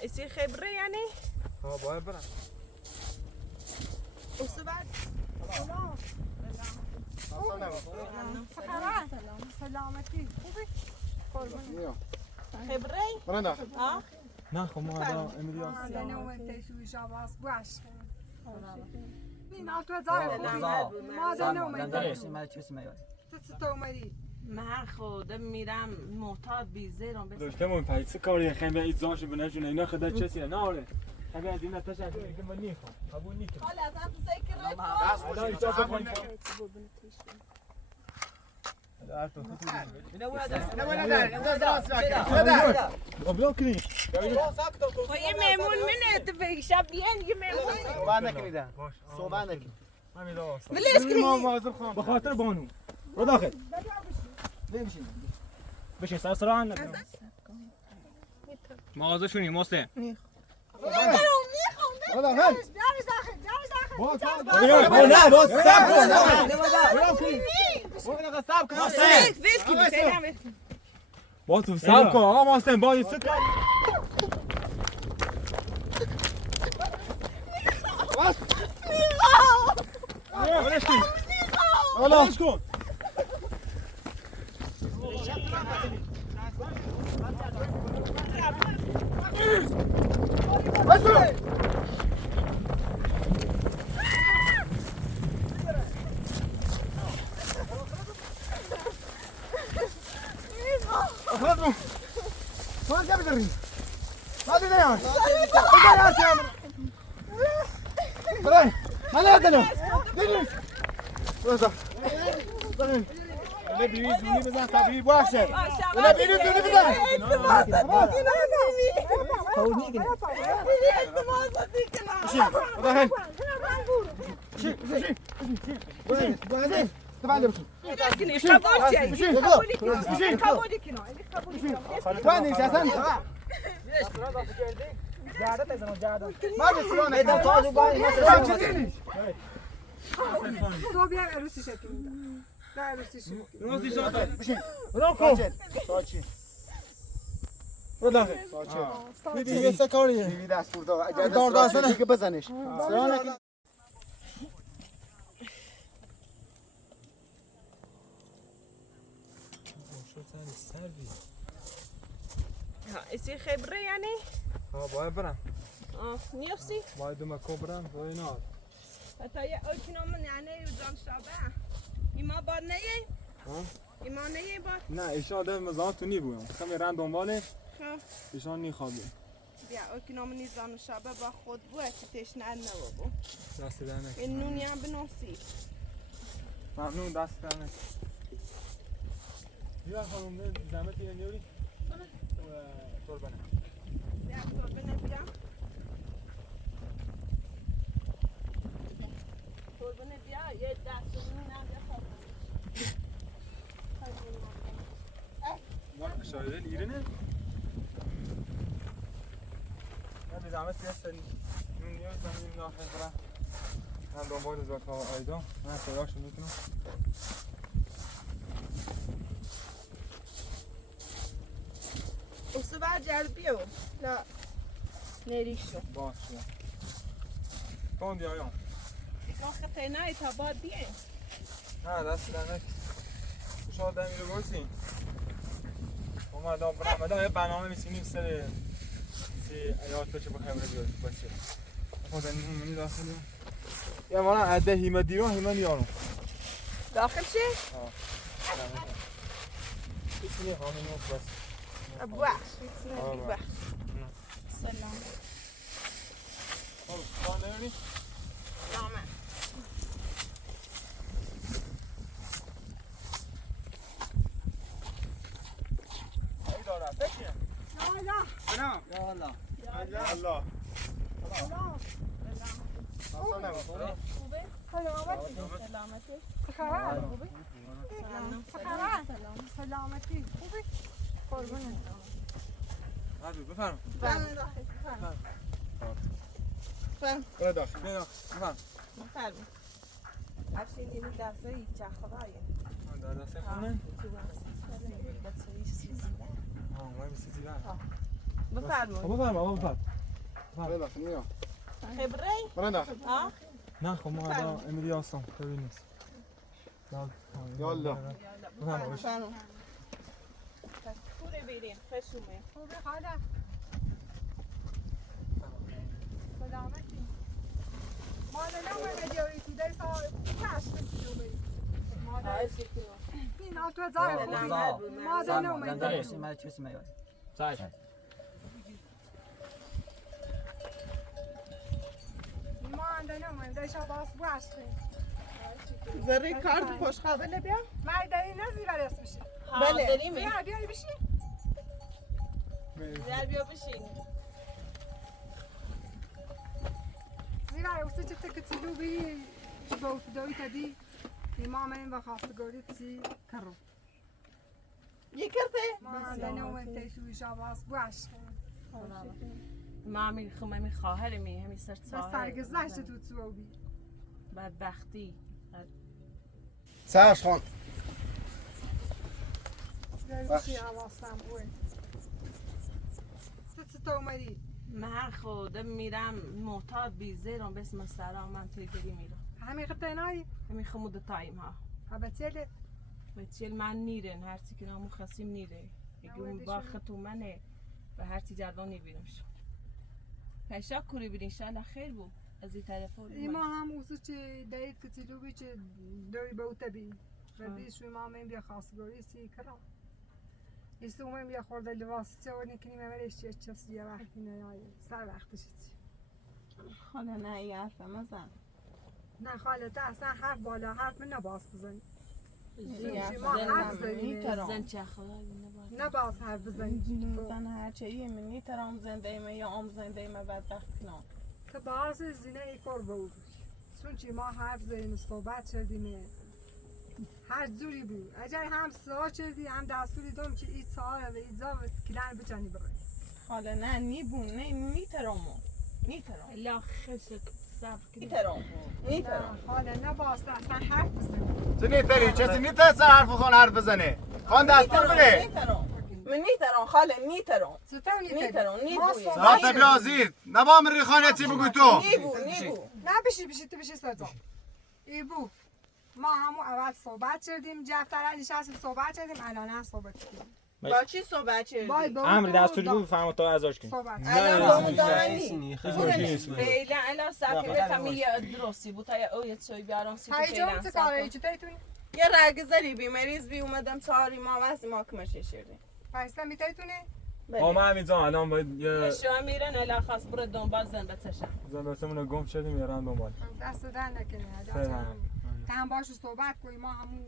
ایسی خبره یعنی؟ ها باید برم. اصوبت سلام. سلامتی خوبی؟ خبره؟ برن داخل. ها؟ نه خب ما الان امیلیاس. Den ometeşi şabas baş. Min تو زای ما den ometeşi. تو اومدی؟ من خودم میرم معتاد بیزیرم بس. داشتم پاییز کاری خیلی ایزاش بنشون اینا خدا چسی نه آره. خیلی از اینا تاش دیگه من نیخوام. قبول نیست. حالا از هم سیکر رای الان اینجا بکنیم. یه میمون منه تو شب بیان یه میمون صحبت نکنید. صحبت نکنید. بلیس کنید. به خاطر بانو. رو داخل. بشین. بشین سر سران. مغازه شونی مسلم. نه باز سب کن. با تو سب کن آقا ماستن با یه سکر ولش کن أخذهم ما أرجع بدرين ما أدري يا بدرين هلا هلا بدرين وزع بدرين ولا بيزوني بزاف طبيب واحد ولا بيزوني بزاف خوني كنا شيء بدرين شيء بدرين تبع لي بشي وين اساسا تو بیا عروسی شکل میدم نه عروسی شکل روزی شده بشین ساچی رو داخل دیگه سه کاریه دیگه دست بودا اگر دست دیگه بزنش سلام نکن ایسی خبره یعنی؟ ها باید برم نیستی؟ باید دومه برم باید نار حتی یه اوکنام یعنی جان شابه ایما بار نیه؟ ایما نیه بار؟ نه ایشان آدم مزان تو نی بویم خمی رند دنبالش خب ایشان نی خوابه بیا اوکنام نیزان شابه با خود بوه که تشنه نو بو دست دهنه این نونی هم بنوسی ممنون دست دهنه بیا خانم زحمت یه نیوری تربنه بیا تربنه بیا تربنه بیا یه دست نون هم بیا ما شایده ایرانه من به زحمت بیست نون نیوز زمین ناخن برم من دنبال زرکا و آیدا من صداشو میکنم اصلا بر جرد بیو لا نریشو باشه کن دیایم ما خطای نایی تا باد بیه نه دست دهنه شاید دمی رو برسیم اومدم برام یه برنامه میسینیم سر ایات بچه با خبره بیاد بچه خود نمونی داخلی یه مالا عده هیمه دیران هیمه نیارم داخل شه؟ کسی نیخوام اینو بس بخش بخش سلام کار نمیدونی؟ نامه ای دارم بشین لا یا الله یا الله سلامتی خبر خوبی؟ سلامتی خوبی؟ قربونت عبی بفرم بفرم برو داخل بفرم بفرم افشین دیمی دسته هیچ خدایه من در دسته خونه؟ تو بچه هیچ چیزی نه ما بیسی زیرن بفرمایید. خب بفرما آقا بفرم. برای داخل میام خبره؟ برای داخل ها؟ نه خب ما الان امیلی هستم خیلی نیست. یالا بفرما باش. بفرمایید. پوره بریم خشومه. خوبه خاله سلامتی مادر نمیده جوری تو دای سال کاش بسیدو بری مادر این آتو زای خوبی مادر نمیده سعی. مادر نمیده شباس باشه زری کارت پشت قابله بیا؟ مایدایی نزی برای اسمشه بله. داریم. بیای بشی بیا بشین. زیرا اوسه چه تکتیلو بی شباو دایی تدی امام این و خواستگاری تی کرو یه کرده؟ مادر نمیده شوی شباس باشه مامی خممی خواهرمی همی سرت بس ساهر سرگزشت تو تو بی بدبختی سرش خان بشی حواسم بوی تو اومدی من خودم میرم معتاد بیزیرم بسم سلام من توی گری میرم همین خطه نایی همی خمود تایم ها حبتیله بچیل من نیرن هرچی که نامو خسیم نیره یکی اون با خطو منه و هرچی جردان نیبیرمش پیشا کوری بیرین شالا خیر بود از این طرف ایما هم اوسه چه دایت کتیلو بی چه دوی بوته بی و بیش ایما من بیا خواستگاری سی کرم ایست اومم بیا خورده لباس چه و نکنیم اولش چه چیز یه وقتی نیایی سر وقتش چی خاله نه یه حرف مزن نه خاله تا اصلا حرف بالا حرف من نباز بزنی ما حرف زنی زن چه خدایی نباز حرف بزنی زن هرچه یه منی ترام زنده ایمه یا عم زنده ایمه بدبخت کنم که باز زینه ای کار بود چون چی ما حرف زدیم صحبت کردیم هر جوری بود اگر هم سوال کردی هم دستوری دوم که این سوال و ایزا و کلان بچنی بگوی حالا نه نیبون نه نیترامو نیترام لا خشت صبر نیترام نیترام حالا نباز اصلا حرف بزنی تو نیتری کسی نیتر حرف خان حرف بزنه خان دستور بده من نیترام خاله نیترام چطور نیترام ساعت بیا زیر نبا من ریخانه چی بگوی تو نیبو نه بشی تو بشی سازا ای بو ما همون اول صحبت کردیم جفتر نشستیم صحبت کردیم الان هم صحبت کردیم با چی صحبت کردی؟ امر دستوری بود فهمو تا ازش کن صحبت فعلا الان صفحه بتم یه درستی بود تا یه اویت شوی بیارم سی هیجان چه کاره چه تایتونی؟ یه رگزری بی مریض بی اومدم چهاری ما واسه ما کمشه شدیم پایسته میتایتونی؟ ما همینجا الان باید یه شما میرن الا خاص برو دنبال زن بتشن زنبسمون رو گم شدیم یاران دنبال دست در نکنه تا هم باشو صحبت کنی ما همون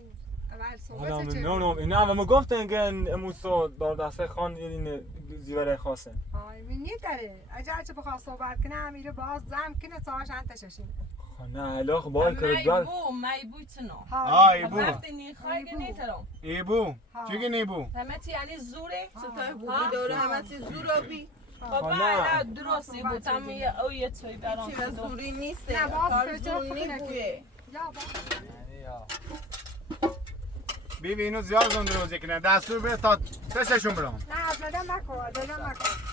اول صحبت نه چه نه اینا هم گفتن که اموسو دار دسته خان این زیوره خاصه آی می داره اگر چه بخواد صحبت کنه امیره باز زم کنه تاش انتششین نه الا خب باید کردگار می بو چنو ها ای بو وقتی نیخوای نیترم ای بو چی نی بو همه چی یعنی زوره چطور بودی دوره همه چی زورا بی بابا نه. الان درستی بود هم یه اویت شوی برام چی زوری نیست نه باز زور نیبوه یا باز بیبی اینو زیاد زنده روزی کنه دستور بده تا تششون برام نه از ندم نکن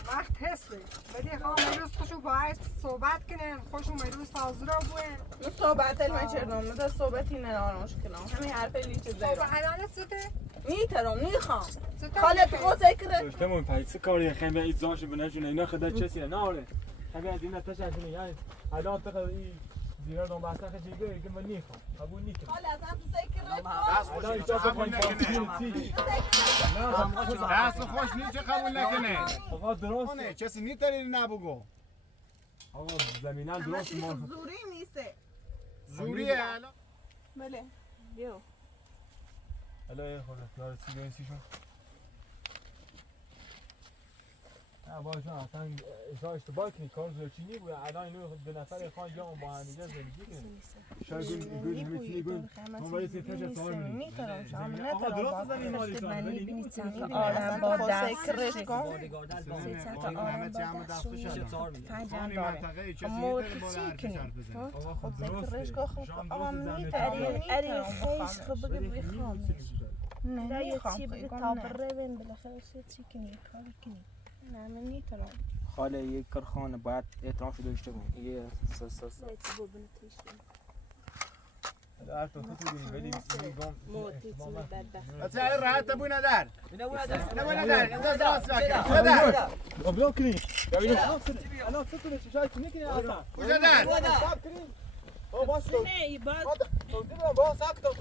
وقت هسته بدی خواه مروز خوشو باید صحبت کنن خوشو مروز تازرا بوین اون صحبت علمه چردم نده صحبتی نرانوش کنم همین حرف لیچه زیرم صحبت حلالت سته؟ نیترم نیخوام سته خاله بخواه زکره داشتمون پایسه کاری خیلی این زاشو بنشونه اینا خدا چسیه نه آره خیلی از اینا تششونه یعنی الان تقدر این زیرا دون بسته خیلی که من نیخوام قبول نیکنم خاله از هم زکره دست خوش نیچه قبول نکنه دست خوش نیچه قبول نکنه آقا درسته کسی نیتری نبگو آقا زمینم درست ما زوری نیسته زوریه الان بله بیو الان خدا داره چی گویسیشون نه باشه اصلا اشتباه کنی کار زورچینی بود الان اینو دو نفر خان یا با هم دیگه زندگی کنیم شاید گل میتونی گل ما باید سیتش سوال می‌کنیم آقا درست زمین حالی آره با دستش کن همه چی همه دستش خانی منطقه کسی نیتری بالا حرفش حرف بزنه آقا خب درسته شام اری خیش خب بگه بخوام نه چی بگه تا بره بین بالاخره چی کنی کاری کنی نه من نیتونم خاله یک کارخانه باید احترامشو داشته باشه یه هر تو خودت دیدی ولی اصلا راحت بو ندار انت راس ابلو کنی انا فکر شاید کنی کنی اصلا نه باز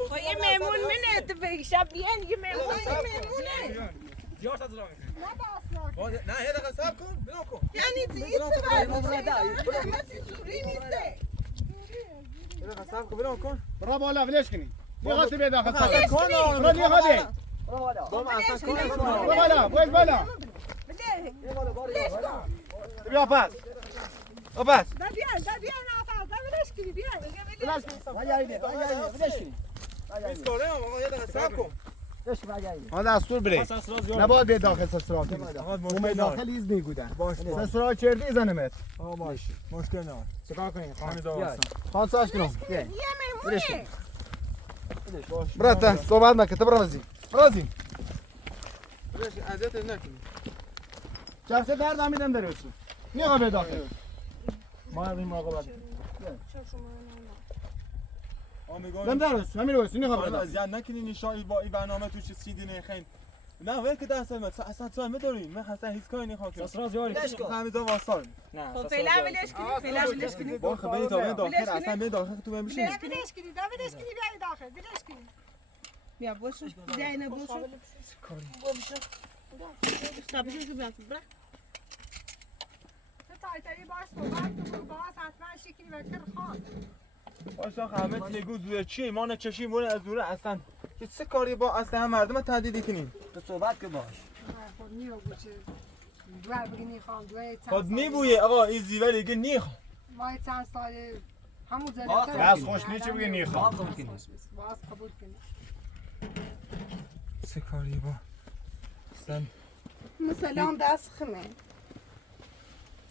خب یه میمون منه تو فکر شب بیان یه میمونه دیار تا زرا نه یه دقیقه صبر کن بنا کن یعنی چی زوری نیسته یه دقیقه صبر کن بنا کن برا بالا ولش کنی میخواستی به داخل اصلا سال کن برا لیغا بابا اصلا کن برا بالا بالا بیا پس پس دا بیان آفا دا ولش کنی بیان ولش کنی بیس کاره آقا یه دقیقه صبر کن ما دستور بره نباید به داخل سسرال اومد داخل ایز میگودن باش سسرال چردی زنمت باش مشکل نه چیکار کنیم خانم خان ساش کنم یه میمونه برات صحبت نکن تو برازی اذیت نکنی چرخه درد میدم در رسو میگم به داخل ما این مراقبت دم در رسو همین رسو میگم به خانم داخل اذیت نکنین این شای با این برنامه تو چه سیدی نخین نه ول که دست من اصلا تو میدارین من اصلا هیچ کاری نمیخوام کنم سسرا زیاری همیزا واسال خب فعلا ولش کنی با خبری تا من داخل اصلا به داخل تو بهم بشین ولش کنی بیای داخل ولش کنی بیا باشو زینب باشو تو تایتایی باش صحبت تو باز حتما شکلی بکر خان باشه همه تلگو زوره چیه ما نه چشیم مون از دوره اصلا که چه کاری با اصلا هم مردم تهدید کنین تو صحبت که باش خب نیو بچه دوار بگی نخوام دوار خود نیبویه آقا این زیوه دیگه نیخوام ما چند سال همون باز زده دست خوش نیچه بگی نیخوام باز قبول کنی چه کاری با اصلا سلام دست خمه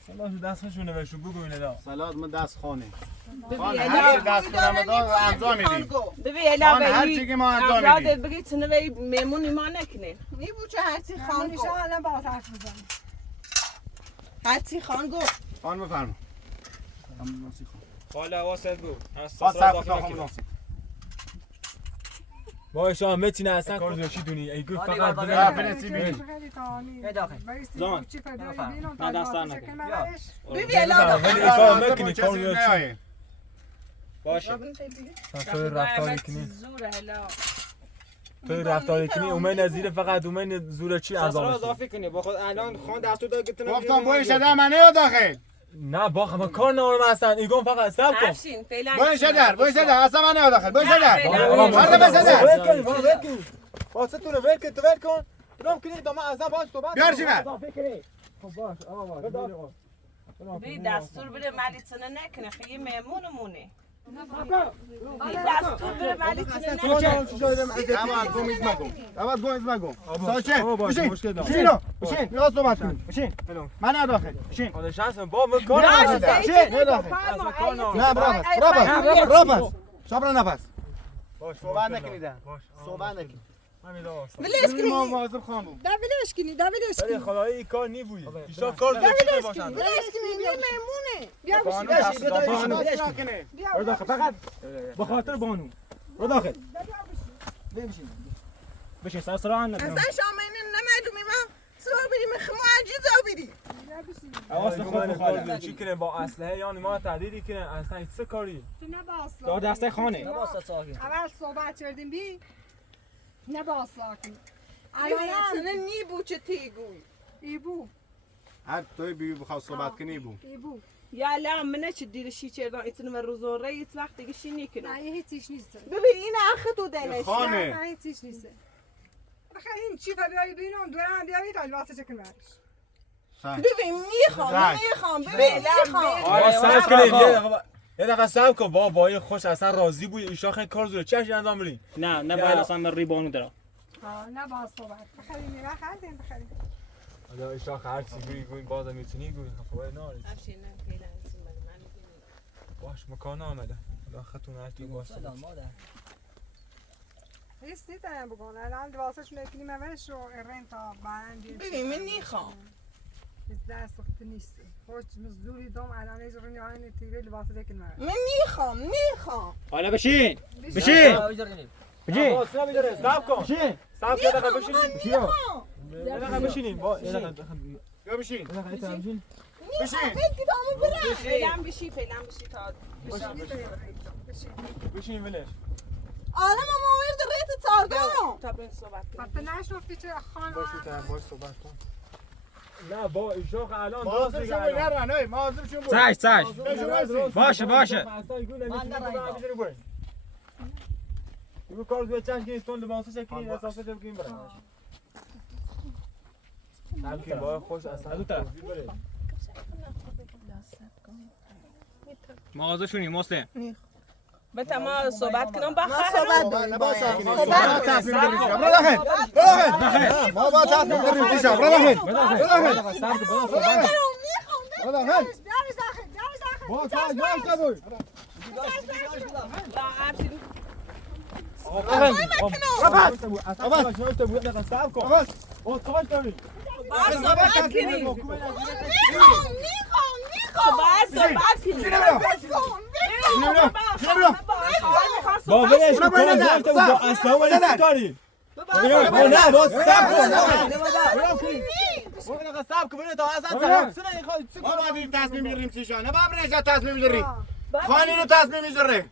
سلام دستشون نوشون بگو اینه دا سلام من دست خانه ببین هر چی دست کنم انجام میدیم ببین الا خان هر چی که ما انجام میدیم بگی چنه وی میمونی ما نکنه نی بوچه هرچی خان میشه گفت الان باز حرف بزنی هرچی خان گفت خان بفرما حالا واسط بود خواست سب خواهم با شما متینه اصلا کار زوشی دونی ایگو فقط نه برسی بینی خیلی تانی بیا داخل. زمان نه دست در نکن. ببین الا ولی این کار مکنی کار زوشی باشه تو رفتاری کنی زوره الا تو رفتاری کنی اومد نزیر فقط اومد زوره چی سسرا انجام اضافه کنی با خود الان خان دستور داد که تو گفتم بوی شده من نیا داخل نه با خب کار نارم هستن ایگون فقط سب کن افشین فعلا بوی شده اصلا من نیا داخل بوی شده مرد بسده ول کن واسه تو ول کن تو ول کن نام کنی تا من اصلا باش صحبت بیار چی من خب باش آقا باش بی دستور بده ملیتونه نکنه خیلی میمونمونه دستور بده ملیتونه نکنه اول گویز مگم ساکت باشه بشین مشکل دارم بشین بشین نیا صحبت کنیم بشین من نیا داخل بشین حالا شانس با من کار باشه، ندارم زیتون نه داخل. پالمو، کار ندارم. نه برابر صبر نفس باش صحبت نکنید صحبت نکنید همین دا ولش کنی ما مواظب خانم دا ولش کنی دا ولش ولی کنی خدایی این کار نیبویه ایشا کار زوشی باشن ولش کنی یه میمونه بیا بانو بشین دست نکنه برو داخل فقط به خاطر بانو برو داخل بشین سسرا اصلا شامینه نمیدونی من سوار بریم خمو عجیز آبیدی حواست خود بخواد چی کنه با اسلحه یا ما تهدیدی کنه اصلا این چه کاری تو نباس دار دسته خانه اول صحبت کردیم بی نباس ساکن الان نی بوچه تیگوی ایبو هر توی بی بخواد صحبت کنی بو ایبو یا الان منه چه دیرشی چردان ایتونه روزوره ایت وقت دیگه شی نه نکنه یه هیچیش نیست ببین این اخه تو دلش خانه نه هیچیش نیست بخیر این چی بیایی بینم دورم بیایی تا واسه چکن برش ببین میخوام ببین آقا سب کنید یه دقیقه سب کن با این خوش اصلا راضی بود ایشا خیلی کار زوره چی انجام میدین نه باید اصلا من ریبانو دارم نباس صحبت بخیر میره خردیم بخیر حالا ایشا هر چی گوی باز میتونی گوی خب ناری افشین نه فعلا من باش مکان آمده حالا خطون هر کی باشه هیچ نیتم بگن الان واسه شون اکنیم اولش رو ارن تا بعد ببین من نیخوام کس دست سخت نیست خوش مزدوری دام الان اجرانی آینه تیره لباس دیگه نه من میخوام حالا بشین بشین بشین صبر کن بشین صبر کن دقیقه بشینیم بشین بشینیم یا بشین بشین فعلا بشی تا بشین ولش آره ماما ورد ریت تارگم تا بریم صحبت کنیم حتی نشنفتی چه خانه باش صحبت کن نه با ایشاق الان مازم درست شو میگه نرن ای مازم شو ساش باشه یه کار زود چند که استون لباسش کنین اساسا جب کنین برای که با خوش اصلا دو طرف مغازه شونی مسلم به تمام صحبت کنم با ما خواهرم صحبت داریم باشه باید. تصمیم گرفتیم برو داخل ما با تصمیم گرفتیم برو داخل با کار باش نبود با ولش کن با اصلا ولی کاری نه با سب ما باید تصمیم بگیریم چی شد نه باید رشد تصمیم بگیریم خانی رو تصمیم میگیره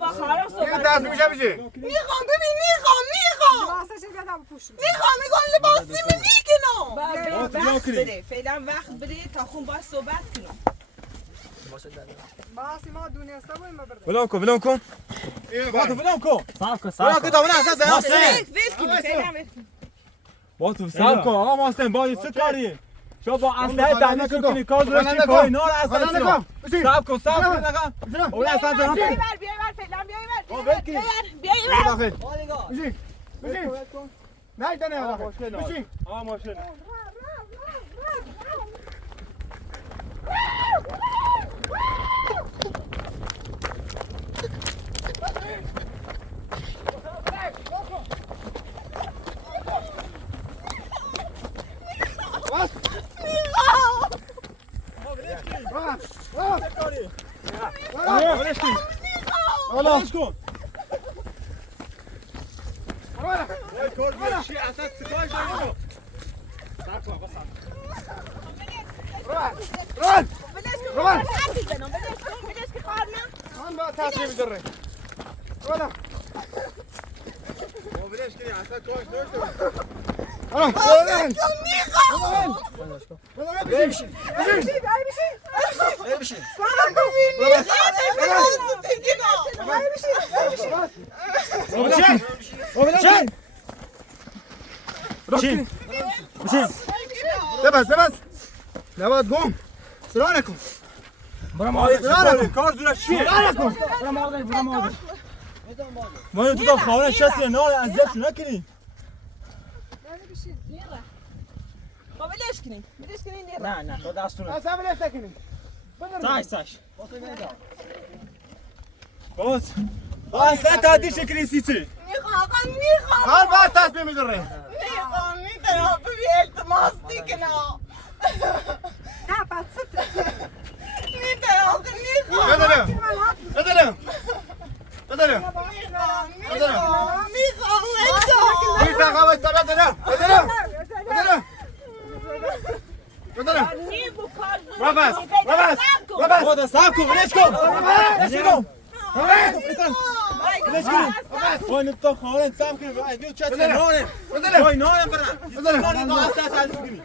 با خواهرم این صحبت تصمیم میشه بشه میخوام لباسش بدم پوشم میگم لباسی میکنم بده فعلا وقت بده تا خون باش صحبت کنم باسی ما دنیا سویم ببرد ولم کن ولم کن با تو سب کن آقا محسن با این چه کاریه شما با اصلا دهنه کنی کار درستی کنی نار اصلا سب کن دقیقا اون اصلا جناب بیای فعلا بیای بشین نه دنیا بشین آقا ماشین ولش کن من با تصمیم میگیره والا ببس نباید گم سرا نکن کار زورا چیه سرا نکن ما تو خواهر شسته نار اذیت نکنی با ولش کنیم نه تو دستون اصلا ولش نکنی ساش باز اصلا تعدی شکلی سیچه میخوام حال باید تصمیم میگیره میتونم ببی التماس دیکنم نه بعد ست بدلم این تقوی استرات بدلم نی بو کار ربس خدا سب کن ولش کن ولش کن وای نتا خواهر سب کن وای دیو چت ناره وای ناره برا ناره تو اصلا تعدی کنی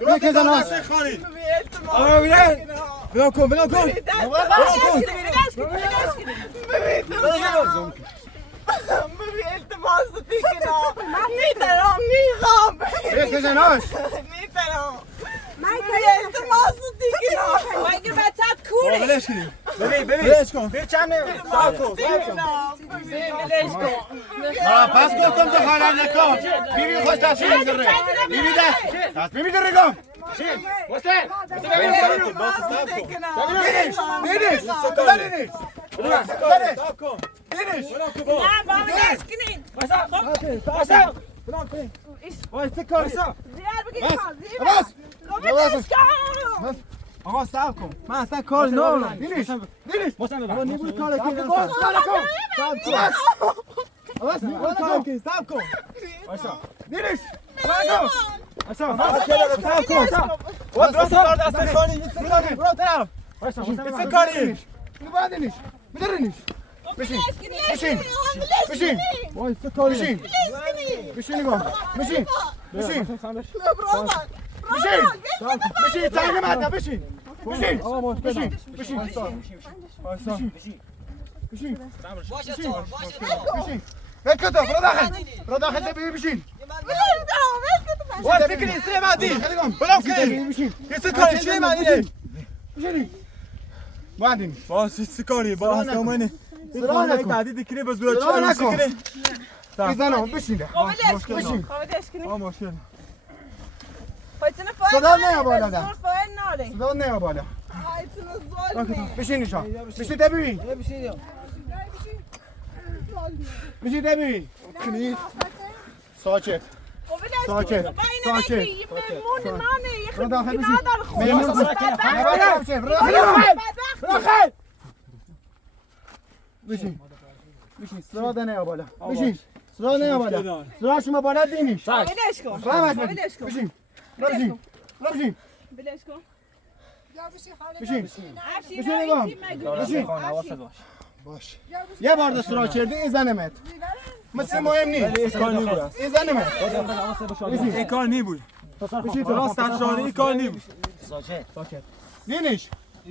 یکی زناست آقا بیرن ولم کن ببی التماس دیکنم میخوام یکی زناست میتونم ببی التماس دیکنم مگه بچت کوره ولش کنی ولش کن بیا چند سب کن پس گفتم تو خانه نکن بیبی خوش تصمیم میگیره بیبی تصمیم میگیره گم وای چه کاری زیاد بگید آقا صبر کن من اصلا کار ندارم دینش آقا نبود کار کنی آقا صبر کن آقا صبر کن باشا دینش صبر کن برو دار دست خالی برو طرف چه کاری میبادنش میدرنش بشین بشین وای چه کاری بشین نگاه بشین بشین تعیین ماده بشین بشین بشین برو داخل بشین وای فکری سری مادی برو فکری چه کاری چه مادی بشین بعدین چه کاری با هستمونه سرا نکن تعدید کنی به زور سرا چه نکن کنی میزنم بشین بشین مشکل صدا نه بالا ده فاعل ناره صدا نه بالا ظالمه بشین نشان بشین ببین بشین ببین کنی ساکت ساکت ساکت برو داخل بشین میمون بشین بشین صدا نه بالا بشین صدا نه بالا صدا شما بالا دینیش ولش کن ولش کن بشین بشین بشین بلش کن بشین بشین نگاه بشین باش یه بار دستورا کردی ایزنمت مثل مهم نیست ایزنمت این کار نی بود راست افشاری این کار نی بود دینش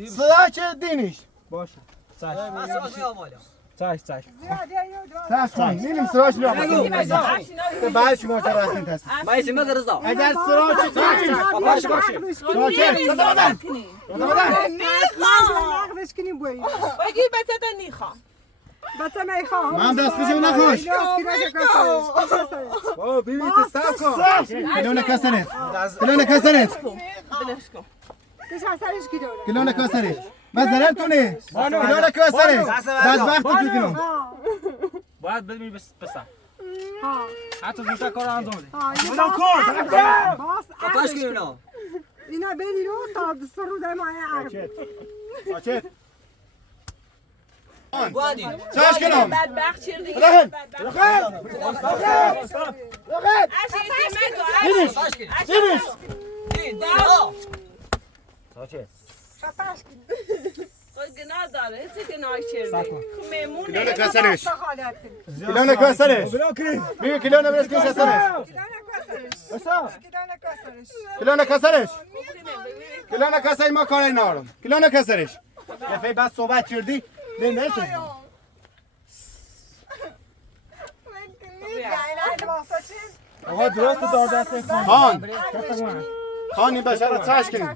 صدا چه دینش باشه چش تاش کن دینم صداش رو بعد شما چه رفتین تست اگر صدا چه دینش باشه باشه صدا بدن نقدش کنیم بایی بگی بچه نیخوام بچه میخوام من دست کشم نخوش بابا ببین تو صبر کن کلون کسنت کلون کسنت بلش کن کشان سرش گیره کلون کسنت من زنم تونه کلون کسنت بدبختی تو کنم باید بدمی پسر ها حتی زودتر کار انجام بده باس اینا بریم تا دست رو در ماه عرب ساکت چاش کنم بدبخت چیر دیگه رخل دینش گناه داره هیچی گناه چیر دیگه میمونه کلون کسنش کلون کسنش ببین کلون برس کسنش کلون کسنش کلون کسنش ما کاری ندارم کلون کسنش یه فی بعد صحبت کردی نمیشه آقا درست دار دست خان خان این بشر رو چاش کنیم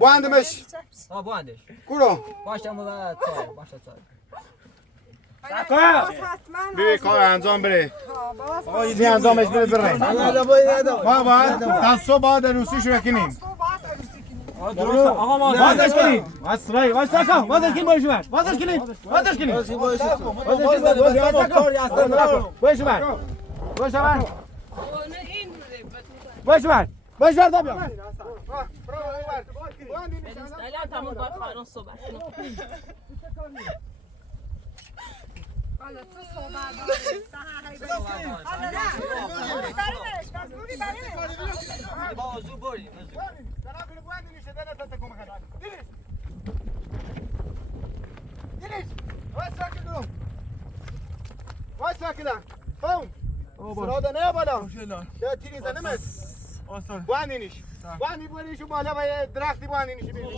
باندمش کورو ببین کار انجام بره این انجامش بره ما باید تصو باید روسی شروع کنیم آقا ما بازش کنیم واسه کن بازش کنیم بایش بر بازش کنیم بازش کنیم بایش بر باش بر باش بر دا بیا الان تمام باید خانم صحبت کنم حالا تو صحبت سراده نه بالا یا تیری زنمت باندینیش باندی بوریشو بالا و یه درختی باندینیش بیرون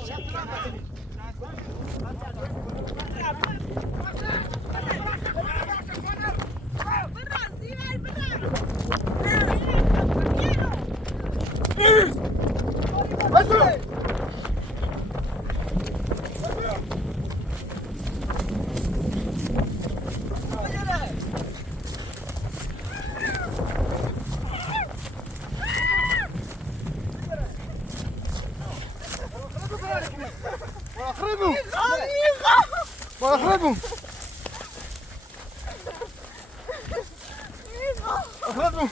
اخرجوا اخرجوا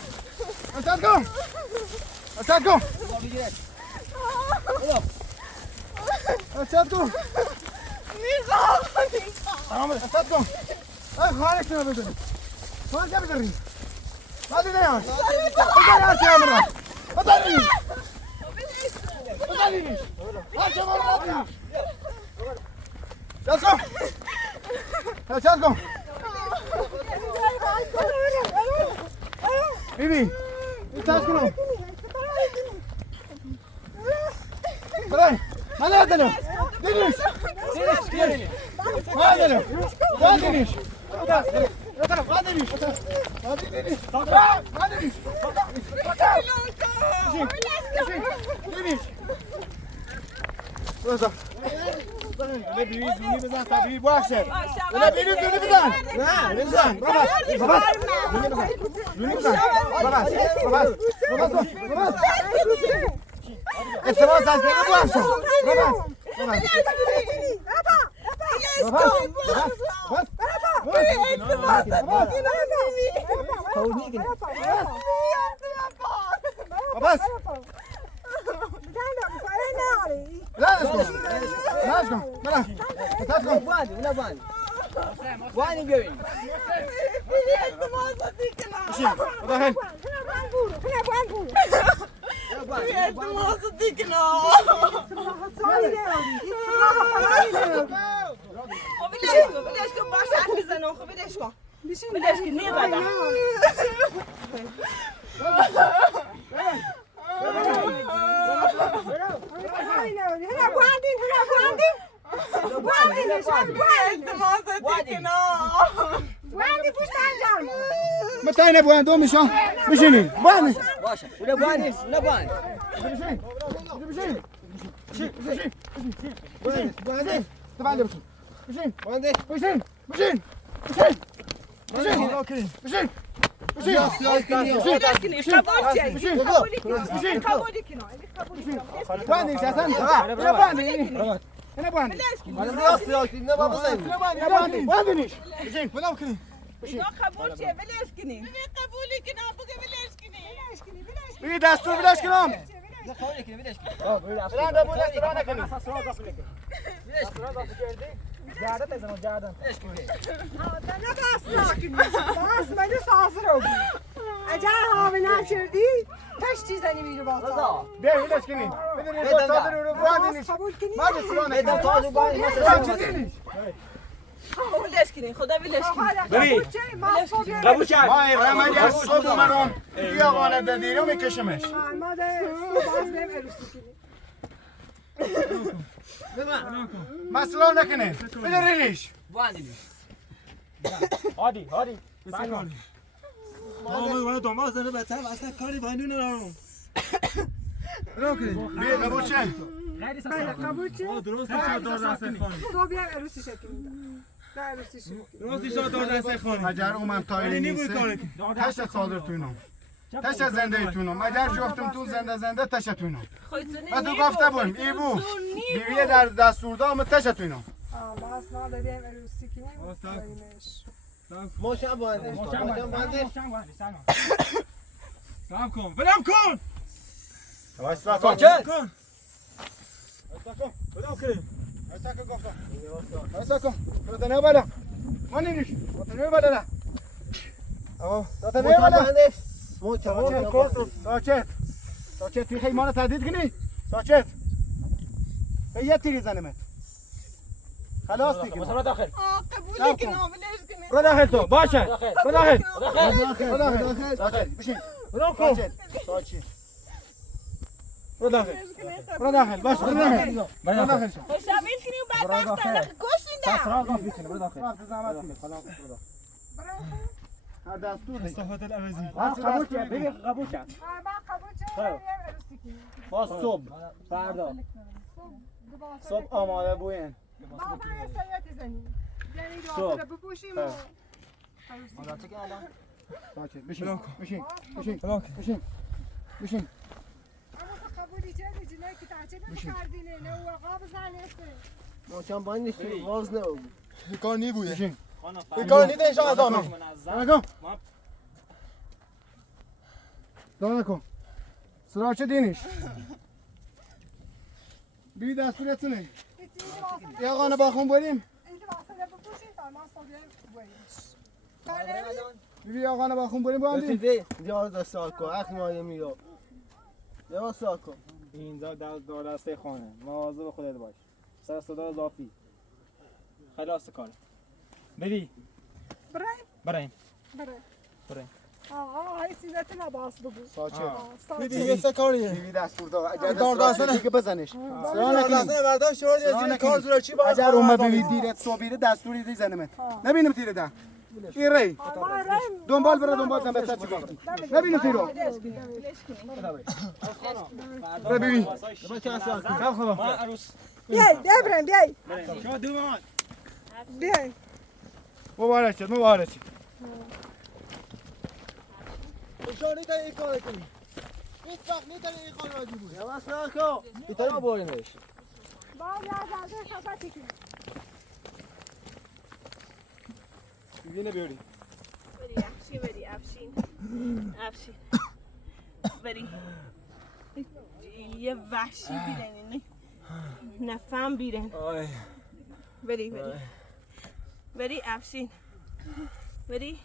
اسعدكم حساب کن. تمام حساب کن. خارج شو بدون. خارج بدون. ما دیدی یا؟ بذار چه امر. بذاری. بذاری. خارج ما. حساب کن. حساب کن. بیبی. حساب کن. برای. هلا دلو. دینیش. دینیش. ما دلو. ما دینیش. يا ترى غادريش غادريش غادريش غادريش وزا ولا بيريز مني بزان تبريد واحد ولا بيريز مني بزان لا بزان بابا بابا مني بزان بابا بابا بابا اتفاق از دیگه واحد بابا بدش کن باش حرف بزنم خب بدش کن بدش کن نیه بدا متى نبغى ندوم مشان مشيني بواني باشه ولا بواني ولا بواني مشين مشين مشين بواني طبعا مشين مشين بواني مشين مشين مشين مشين اوكي مشين مشين بدش کن اشتباه مشين مشين قبولی کنه بواني اساسا انا بواني انا بواني انا راس ياكل نه بابا زين بواني بواني مشين ولا اوكي اینا قبول چیه بلش کنی قبولی کنه بگه بلش کنی بی دستور بلش کنم نه خالی کنه بدش فلان دبول استرا نکنی بیا بلش کنی بدون صادر رو بوانی نیست ما دستور بدم نکنی تازه بوانی بلش کنی خدا بلش کنی ببین قبول کرد ما این رمضان از صبح اومدم بیا قانه بدیرم میکشمش مسئله نکنه بدرینیش بوانی هادی ما دنبال زنه بهتر اصلا کاری با اینو ندارم بیا قبول چه درست شد دار دست خانی اگر اومم تایلی نیسته تشت صادر توینم تشت زنده توینم اگر جفتم تو زنده تشت توینم و تو گفته بویم ای بو بیویه در دستور دام تشت توینم ما شب بوانی ما بوانی سلام کن ولم کن واسه ساکت کن واسه کن دنیا بالا من نیش دنیا بالا آه دنیا بالا مو تمام ساکت توی خیمانه تهدید کنی ساکت به یه تیری زنمت خلاص دیگه مثلا داخل قبولی کنه بلش کنی برو داخل تو باشه برو داخل داخل ساکت بشین برو کن ساکت برو داخل برو داخل باش برو داخل برو داخل شامل کنی و بعد داخل کشین دا برو داخل زحمت میکنه خلاص برو داخل هر دستور استفاده العوضی قبول کرد ببین قبول کرد باز صبح فردا صبح آماده بوین صبح بشین بشین بشین بشین بشین ما بوانی نیست واز نه کار نی بوده بشین کار نیده اینجا از آمه دانه کن سراغ چه دینیش بی دستورتونه یا قانه باخون بریم بی آقا باخون بریم با هم رفیق دی دیار ساکو اخ مایه میو یا ساکو اینجا دار دسته خانه مواظب خودت باش سر صدا اضافی خلاص کار بری برایم های سیزت نباس بگو ساچه دیگه سه کاریه بی دستور دار دار دستانه دیگه بزنش دار دستانه برداشت شد زیر کار زور چی باید اگر اومد ببین دیرت صبیره دستوری دی زنمت نبینم تیره ده این ری دنبال بره دنبال زن بسر چیکار نبینم تیرو بره ببین بیای بریم بیای بیای مبارک شد مبارک شد شانی تا این کار کنی هیچ وقت نیتونه این کار راجی بود یا ساکو بیتر ما بریمش باید از خفتی کنی اینه بیاری بری افشین بری یه وحشی بیرن اینه نفهم بیرن بری افشین بری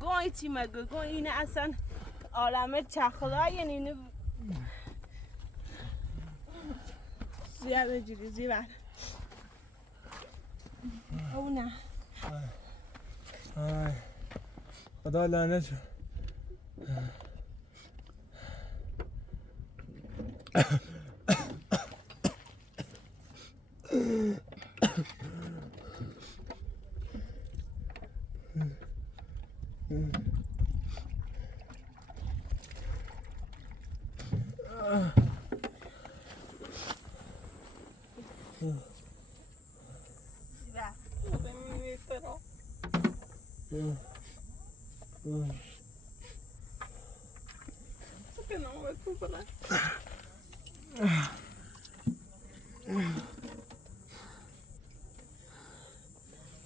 گوی چی مگو گوی اینه اصلا عالمه چخلای اینه زیاده جوری زیبر او نه خدا لعنت شد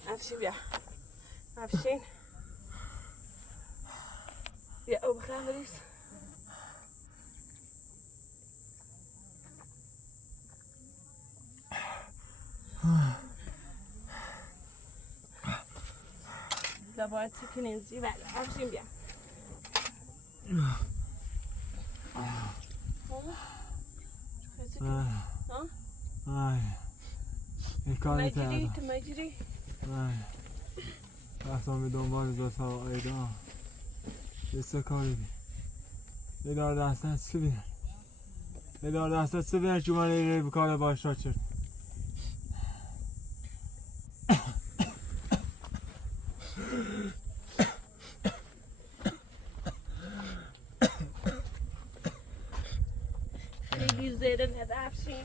افشین بیا افشین بیا او بخیر بریز باید کنیم زیبر افشین بیا این کار مجری تو مجری اصلا به دنبال دوتا ایدا یه سه کاری بی ادار دستن چه بیرن ادار دستن چه بیرن که من ایره بکار باش را چرد خیلی زیده نده افشین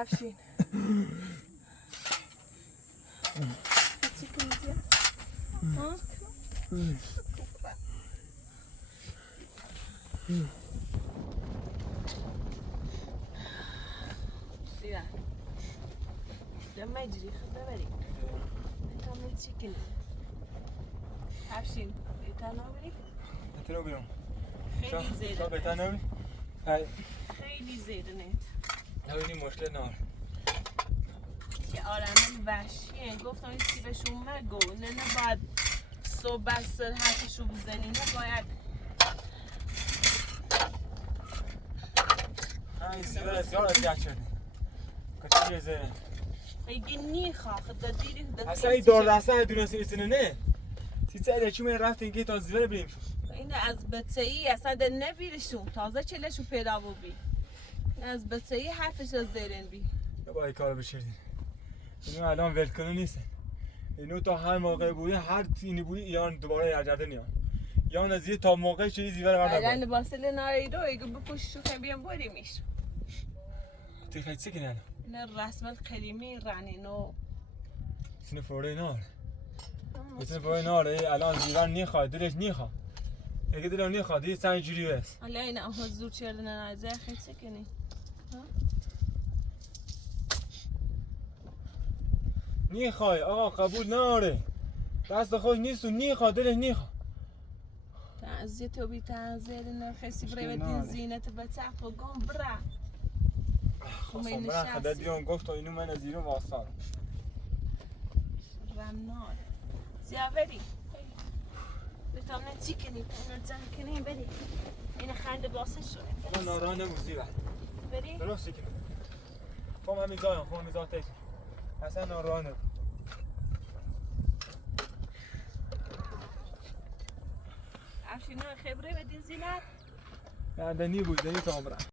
افشین چی کنی زیاد؟ زیاد مجری خود ببری تمام چی کنی؟ افشین بهتر نبری؟ بهتر بیرون خیلی زیده شا بهتر نبی؟ خیلی زیده نیست نبینی مشکل نار یه آرمه وحشیه گفتم این سیبشون مگو نه باید صبح سر حرفشو بزنی نه باید این سیبه رسیار اذیت شدی کچی ریزه میگه نیخواه خدا دیری اصلا این دار دستن دونسته ایستنه نه تیزه ایده چون من رفت اینگه تا زیبه بریم این از بچه‌ای اصلا ده نبیرشون تازه چلشو پیدا بی از بچه‌ای حرفش از زیرین بی با این کارو بشردین اینو الان ولکنو نیستن اینو تا هر موقع بودی هر تینی بودی ایان دوباره یرجرده نیان یا از یه تا موقع چیزی زیبه رو بردن الان باسل ناری رو اگه بپوششو که بیان بریمیش تی خیلی چی کنه این رسم الکلیمی رنینو سینه فوره نار سینه فوره نار الان زیبه نیخواد دلش نیخواد اگه دلم نیخواد یه سن جوری بس حالا این آها زور چردن نازه خیلی چی کنی نیخوای آقا قبول ناره دست خوش نیست و نیخوا دلش نیخوا. تعزیه تو بی تعزیه نخستی برای بدین زینت بچه و گم برا خواستم برن خدا دیون گفت و اینو من از ایرون واسطان رمنال زیاوری بتام نه چی کنیم نه زن کنیم بری این خنده باسه شده اما نارانه بوزی بری درستی کنیم خواهم همین زایم خواهم همین زایم تیتون اصلا نارانه افشینو خبره بدین زینت نه دنی بود دنی تا برن